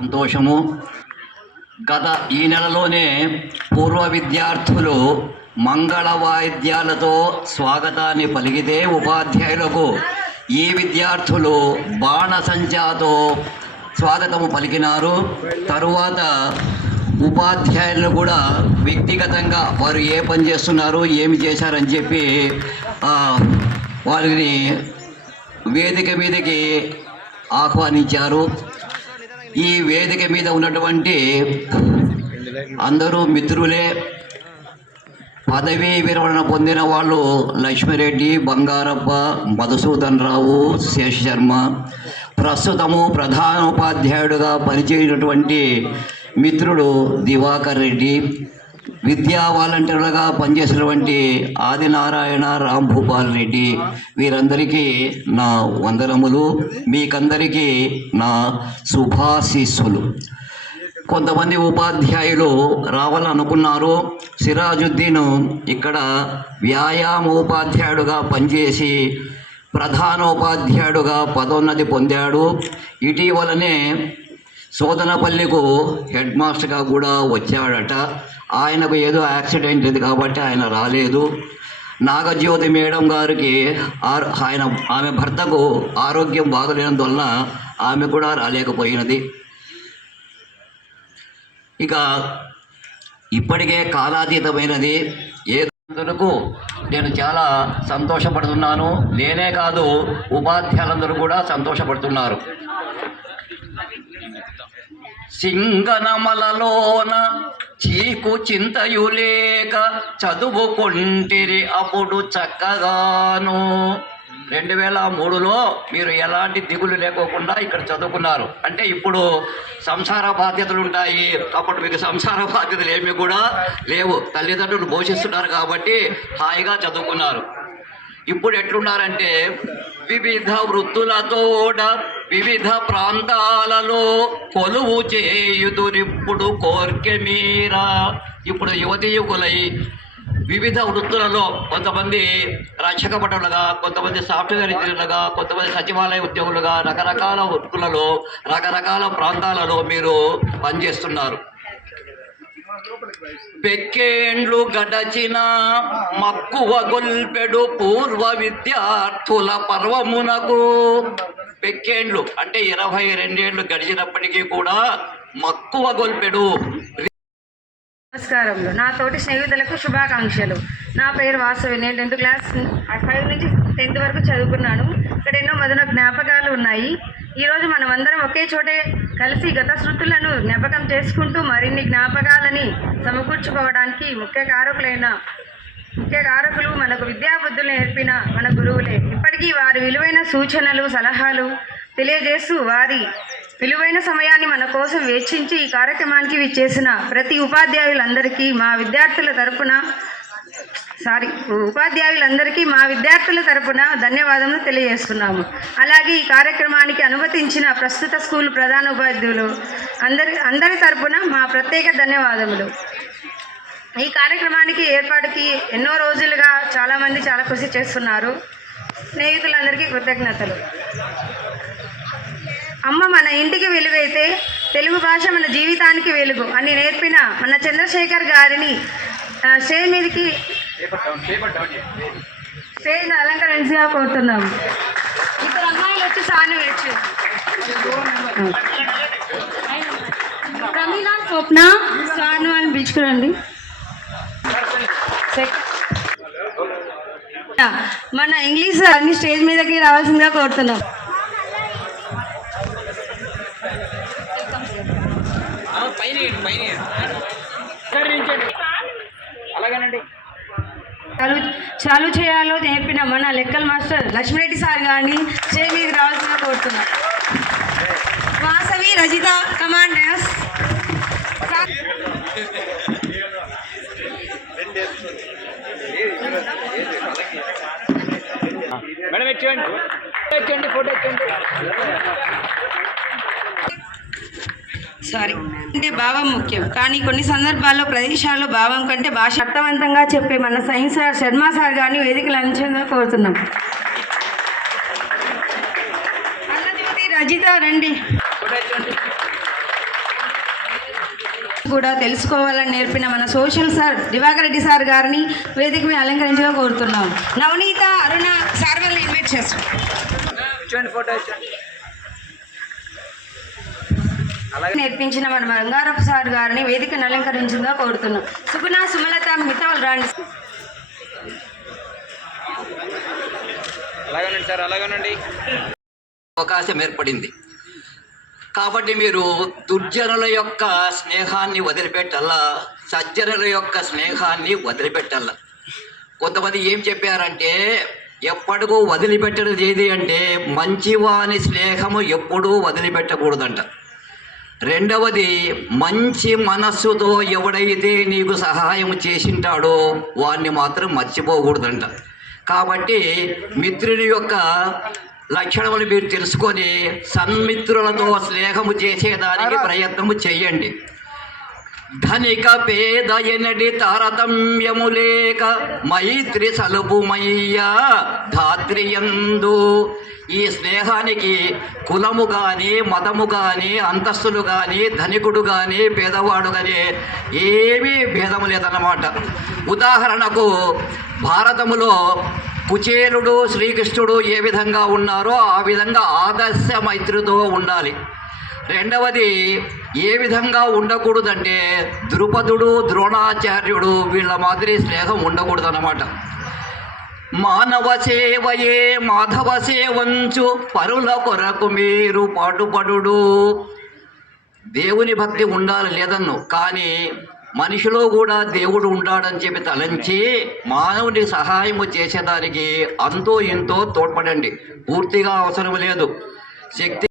సంతోషము. గత ఈ నెలలోనే పూర్వ విద్యార్థులు మంగళ వాయిద్యాలతో స్వాగతాన్ని పలికితే ఉపాధ్యాయులకు ఈ విద్యార్థులు బాణసంచాతో స్వాగతము పలికినారు. తరువాత ఉపాధ్యాయులను కూడా వ్యక్తిగతంగా వారు ఏ పని చేస్తున్నారు ఏమి చేశారని చెప్పి వారిని వేదిక మీదకి ఆహ్వానించారు. ఈ వేదిక మీద ఉన్నటువంటి అందరూ మిత్రులే పదవీ విరమణ పొందిన వాళ్ళు లక్ష్మిరెడ్డి బంగారప్ప మధుసూదన్ రావు శేషశర్మ ప్రస్తుతము ప్రధానోపాధ్యాయుడుగా పనిచేయనటువంటి మిత్రుడు దివాకర్ రెడ్డి. విద్యా వాలంటీర్లుగా పనిచేసినటువంటి ఆదినారాయణ రాంభూపాల్ రెడ్డి వీరందరికీ నా వందనములు మీకందరికీ నా శుభాశీస్సులు. కొంతమంది ఉపాధ్యాయులు రావాలనుకున్నారు సిరాజుద్దీన్ ఇక్కడ వ్యాయామోపాధ్యాయుడుగా పనిచేసి ప్రధానోపాధ్యాయుడుగా పదోన్నతి పొందాడు. ఇటీవలనే సోదనపల్లికు హెడ్ మాస్టర్గా కూడా వచ్చాడట. ఆయనకు ఏదో యాక్సిడెంట్ ఇది కాబట్టి ఆయన రాలేదు. నాగజ్యోతి మేడం గారికి ఆయన ఆమె భర్తకు ఆరోగ్యం బాగలేనందువలన ఆమె కూడా రాలేకపోయినది. ఇక ఇప్పటికే కాలాతీతమైనది. ఏ వరకు నేను చాలా సంతోషపడుతున్నాను. నేనే కాదు ఉపాధ్యాయులందరూ కూడా సంతోషపడుతున్నారు. సింగనమలలోన చీకు చింతయు లేక చదువుకుంటిరి అప్పుడు చక్కగాను. రెండు వేల మూడులో మీరు ఎలాంటి దిగులు లేకోకుండా ఇక్కడ చదువుకున్నారు. అంటే ఇప్పుడు సంసార బాధ్యతలు ఉంటాయి. అప్పుడు మీకు సంసార బాధ్యతలు ఏమి కూడా లేవు. తల్లిదండ్రులు పోషిస్తున్నారు కాబట్టి హాయిగా చదువుకున్నారు. ఇప్పుడు ఎట్లున్నారంటే వివిధ వృత్తులతోడ వివిధ ప్రాంతాలలో కొలువు చేయుదురిప్పుడు కోర్కె మీరా. ఇప్పుడు యువతి యువకులై వివిధ వృత్తులలో కొంతమంది రక్షక భటులుగా కొంతమంది సాఫ్ట్వేర్ ఇంజనీర్లుగా కొంతమంది సచివాలయ ఉద్యోగులుగా రకరకాల వృత్తులలో రకరకాల ప్రాంతాలలో మీరు పనిచేస్తున్నారు. పెక్కేండ్లు గడచిన మక్కువ గొల్పెడు పూర్వ విద్యార్థుల పర్వమునకు పెక్కేండ్లు అంటే ఇరవై రెండేండ్లు గడిచినప్పటికీ కూడా మక్కువ గొల్పెడు. నమస్కారములు. నా తోటి స్నేహితులకు శుభాకాంక్షలు. నా పేరు వాసవి. నేను టెన్త్ క్లాస్ ఫైవ్ నుంచి టెన్త్ వరకు చదువుకున్నాను. ఇక్కడ ఎన్నో మధుర జ్ఞాపకాలు ఉన్నాయి. ఈరోజు మనం అందరం ఒకే చోటే కలిసి గత శృతులను జ్ఞాపకం చేసుకుంటూ మరిన్ని జ్ఞాపకాలని సమకూర్చుకోవడానికి ముఖ్య కారకులైన ముఖ్య మనకు విద్యాబుద్ధులు నేర్పిన మన గురువులే. ఇప్పటికీ వారి విలువైన సూచనలు సలహాలు తెలియజేస్తూ వారి విలువైన సమయాన్ని మన కోసం వెచ్చించి ఈ కార్యక్రమానికి విచ్చేసిన ప్రతి ఉపాధ్యాయులందరికీ మా విద్యార్థుల తరపున సారీ ఉపాధ్యాయులందరికీ మా విద్యార్థుల తరపున ధన్యవాదములు తెలియజేస్తున్నాము. అలాగే ఈ కార్యక్రమానికి అనుమతించిన ప్రస్తుత స్కూల్ ప్రధాన ఉపాధ్యాయులు అందరి అందరి తరపున మా ప్రత్యేక ధన్యవాదములు. ఈ కార్యక్రమానికి ఏర్పాటుకి ఎన్నో రోజులుగా చాలామంది చాలా కృషి చేస్తున్నారు. స్నేహితులందరికీ కృతజ్ఞతలు. అమ్మ మన ఇంటికి వెలుగైతే తెలుగు భాష మన జీవితానికి వెలుగు అని నేర్పిన మన చంద్రశేఖర్ గారిని స్టేజ్ మీదకి స్టేజ్ అలంకరించగా కోరుతున్నాం ఇద్దరు అమ్మాయిలు వచ్చి సాను వేచి. స్వప్న సాను అని పిలుచుకురండి. మన ఇంగ్లీష్ అన్ని స్టేజ్ మీదకి రావాల్సిందిగా కోరుతున్నాం. చాలు చాలు చేయాలో నేర్పిన మన లెక్కల మాస్టర్ లక్ష్మిరెడ్డి సార్ కానీ స్టేజ్ మీదకి రావాల్సిందిగా కోరుతున్నాం. Vasavi Rajitha commanders. Madam photo ఎక్కండి సారీ అంటే భావం ముఖ్యం. కానీ కొన్ని సందర్భాల్లో ప్రదేశాల్లో భావం కంటే భాష అర్థవంతంగా చెప్పే మన సైన్స్ సార్ శర్మ సార్ గారిని వేదికలు అందించేందుకు కోరుతున్నాం. అన్నజ్యోతి రజిత రండి. కూడా తెలుసుకోవాలని నేర్పిన మన social sir Divakar Reddy sir గారిని వేదిక మీద అలంకరించగా కోరుతున్నాం. నవనీత అరుణ సార్ ఇచ్చండి ఫోటో ఇచ్చండి నేర్పించిన మన బంగారపు సార్ గారిని వేదికను అలంకరించగా కోరుతున్నాం. సుగుణ సుమలత మిగతా వాళ్ళు రాండి. అలాగేనండి సార్ అలాగేనండి. అవకాశం ఏర్పడింది. కాబట్టి మీరు దుర్జనుల యొక్క స్నేహాన్ని వదిలిపెట్టాలా సజ్జనుల యొక్క స్నేహాన్ని వదిలిపెట్టాల కొంతమంది ఏం చెప్పారంటే ఎప్పటికూ వదిలిపెట్టడం ఏది అంటే మంచివాని స్నేహము ఎప్పుడూ వదిలిపెట్టకూడదంట. రెండవది మంచి మనస్సుతో ఎవడైతే నీకు సహాయం చేసింటాడో వాడిని మాత్రం మర్చిపోకూడదంట. కాబట్టి మిత్రుని యొక్క లక్షణములు మీరు తెలుసుకొని సన్మిత్రులతో స్నేహము చేసేదానికి ప్రయత్నము చేయండి. ధనిక పేద ఎనడి తారతమ్యము లేక మైత్రి సలుపుమయ్యా ధాత్రియందు. ఈ స్నేహానికి కులము కానీ మతము కానీ అంతస్తులు కానీ ధనికుడు కానీ పేదవాడు కానీ ఏమీ భేదము లేదన్నమాట. ఉదాహరణకు భారతములో కుచేలుడు శ్రీకృష్ణుడు ఏ విధంగా ఉన్నారో ఆ విధంగా ఆదర్శ మైత్రితో ఉండాలి. రెండవది ఏ విధంగా ఉండకూడదంటే ద్రుపదుడు ద్రోణాచార్యుడు వీళ్ళ మాదిరి స్నేహం ఉండకూడదు అన్నమాట మానవ సేవయే మాధవ సేవంచు పరుల కొరకు మీరు పాటుపడు దేవుని భక్తి ఉండాలి లేదన్ను కానీ మనిషిలో కూడా దేవుడు ఉంటాడని చెప్పి తలంచి మానవుని సహాయము చేసేదానికి అంతో ఇంతో తోడ్పడండి. పూర్తిగా అవసరం లేదు. శక్తి